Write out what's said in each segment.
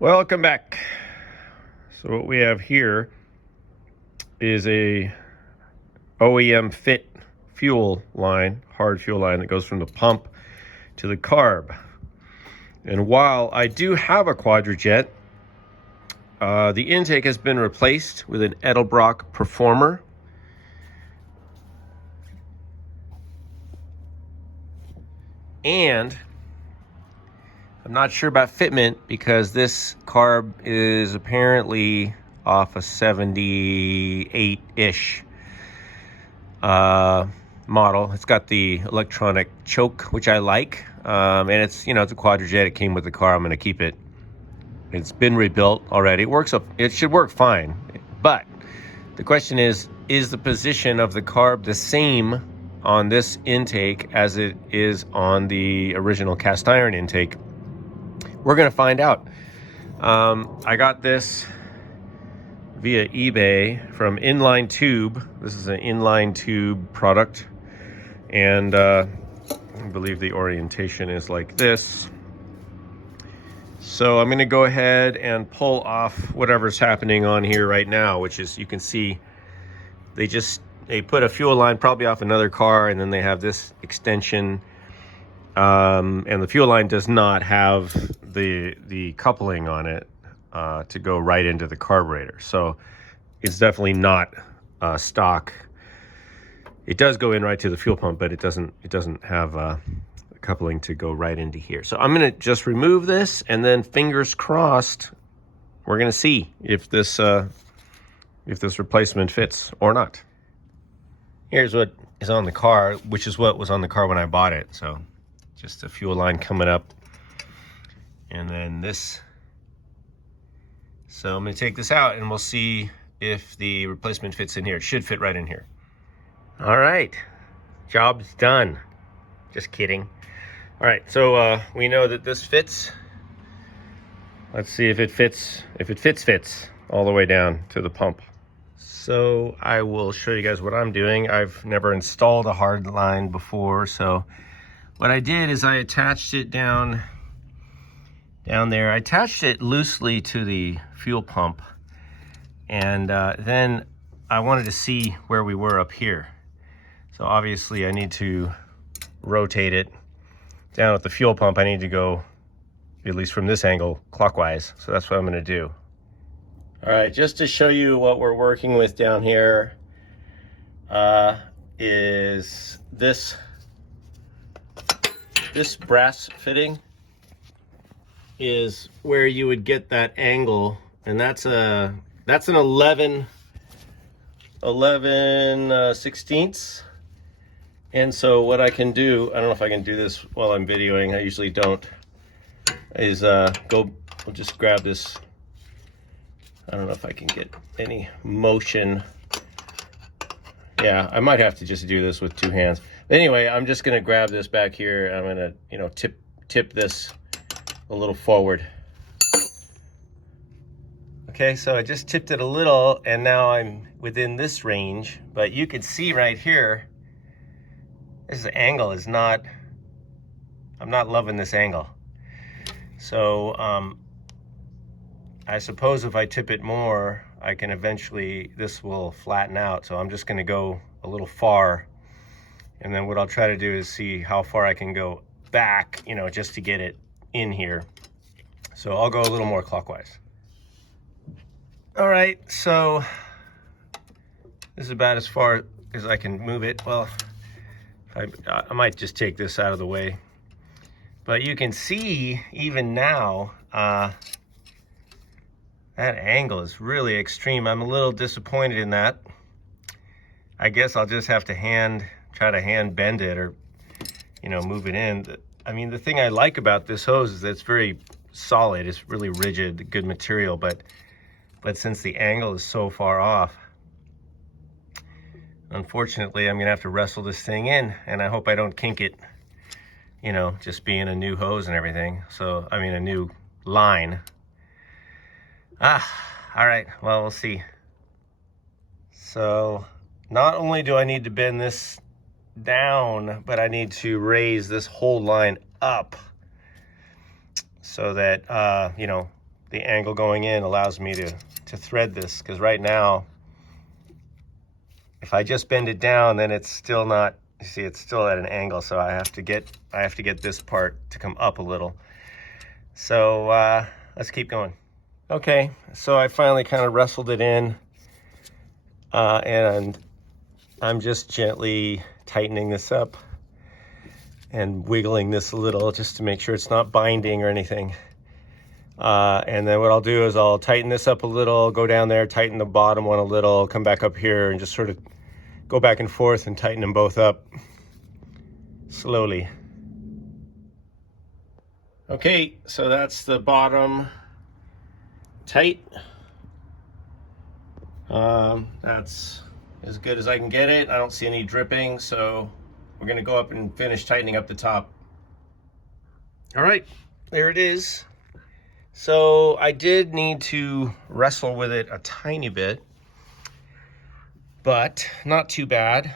Welcome back. So what we have here is a OEM fit fuel line, hard fuel line that goes from the pump to the carb. And while I do have a Quadrajet, the intake has been replaced with an Edelbrock Performer. And I'm not sure about fitment because this carb is apparently off a 78-ish model. It's got the electronic choke, which I like. And it's, it's a Quadrajet. It came with the car. I'm going to keep it. It's been rebuilt already. It should work fine. But the question is the position of the carb the same on this intake as it is on the original cast iron intake? We're going to find out. I got this via eBay from Inline Tube. This is an Inline Tube product. And I believe the orientation is like this. So I'm going to go ahead and pull off whatever's happening on here right now, which is, you can see they put a fuel line probably off another car, and then they have this extension. And the fuel line does not have the coupling on it to go right into the carburetor. So it's definitely not stock. It does go in right to the fuel pump, but it doesn't have coupling to go right into here. So I'm going to just remove this, and then fingers crossed, we're going to see if this replacement fits or not. Here's what is on the car, which is what was on the car when I bought it. So just a fuel line coming up, and then this. So I'm going to take this out, and we'll see if the replacement fits in here. It should fit right in here. All right, job's done. Just kidding. All right, so we know that this fits. Let's see if it fits. If it fits all the way down to the pump. So I will show you guys what I'm doing. I've never installed a hard line before, so what I did is I attached it down there. I attached it loosely to the fuel pump, and then I wanted to see where we were up here. So obviously I need to rotate it. Down at the fuel pump, I need to go, at least from this angle, clockwise. So that's what I'm going to do. All right, just to show you what we're working with down here is this brass fitting is where you would get that angle, and that's an 11 16ths. And so what I can do, I don't know if I can do this while I'm videoing, I usually don't, is I'll just grab this. I don't know if I can get any motion. Yeah, I might have to just do this with two hands. But anyway, I'm just gonna grab this back here, and I'm gonna, tip this a little forward. Okay, so I just tipped it a little, and now I'm within this range, but you can see right here, this angle is not, I'm not loving this angle. So I suppose if I tip it more, I can eventually, this will flatten out. So I'm just going to go a little far, and then what I'll try to do is see how far I can go back, just to get it in here. So I'll go a little more clockwise. All right, so this is about as far as I can move it. Well, I might just take this out of the way, but you can see even now that angle is really extreme. I'm a little disappointed in that. I guess I'll just have to try to hand bend it, or move it in. I mean, the thing I like about this hose is that it's very solid. It's really rigid, good material, but since the angle is so far off, unfortunately, I'm gonna have to wrestle this thing in, and I hope I don't kink it, just being a new hose and everything. So, I mean, a new line. All right, well, we'll see. So, not only do I need to bend this down, but I need to raise this whole line up so that, the angle going in allows me to thread this, because right now, if I just bend it down, then it's still not, you see, it's still at an angle, so I have to get this part to come up a little. So let's keep going. Okay, so I finally kind of wrestled it in, and I'm just gently tightening this up and wiggling this a little just to make sure it's not binding or anything. And then what I'll do is I'll tighten this up a little, go down there, tighten the bottom one a little, come back up here and just sort of go back and forth and tighten them both up slowly. Okay, so that's the bottom tight. That's as good as I can get it. I don't see any dripping, so we're gonna go up and finish tightening up the top. All right, there it is. So I did need to wrestle with it a tiny bit, but not too bad.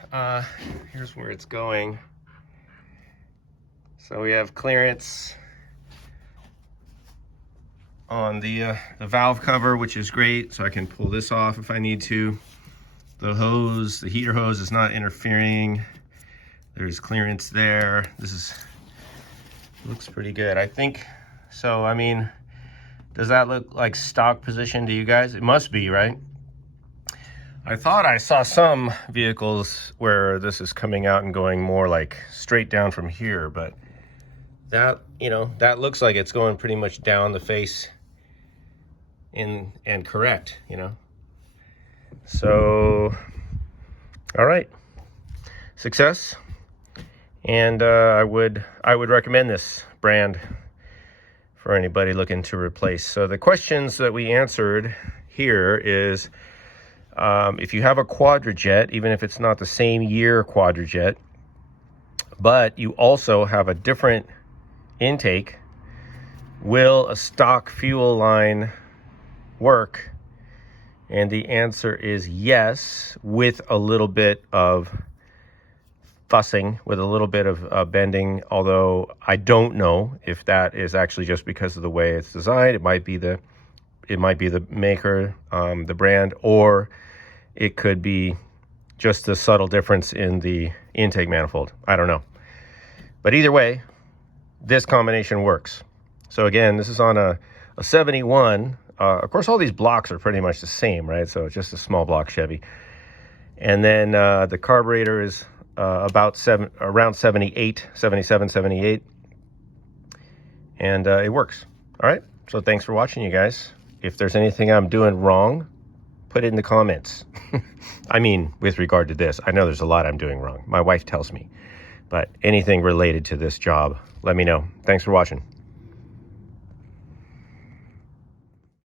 Here's where it's going. So we have clearance on the valve cover, which is great. So I can pull this off if I need to. The hose, the heater hose is not interfering. There's clearance there. Looks pretty good, I think. So, I mean, does that look like stock position to you guys? It must be, right? I thought I saw some vehicles where this is coming out and going more like straight down from here, but that, you know, that looks like it's going pretty much down the face and correct, you know. So, all right, success. And I would recommend this brand for anybody looking to replace. So the questions that we answered here is, if you have a Quadrajet, even if it's not the same year Quadrajet, but you also have a different intake, will a stock fuel line work? And the answer is yes, with a little bit of fussing, with a little bit of bending, although I don't know if that is actually just because of the way it's designed. It might be the maker, the brand, or it could be just a subtle difference in the intake manifold. I don't know. But either way, this combination works. So again, this is on a 71. Of course, all these blocks are pretty much the same, right? So it's just a small block Chevy. And then the carburetor is around 78, 77, 78. And it works. All right. So thanks for watching, you guys. If there's anything I'm doing wrong, put it in the comments. I mean, with regard to this, I know there's a lot I'm doing wrong. My wife tells me. But anything related to this job, let me know. Thanks for watching.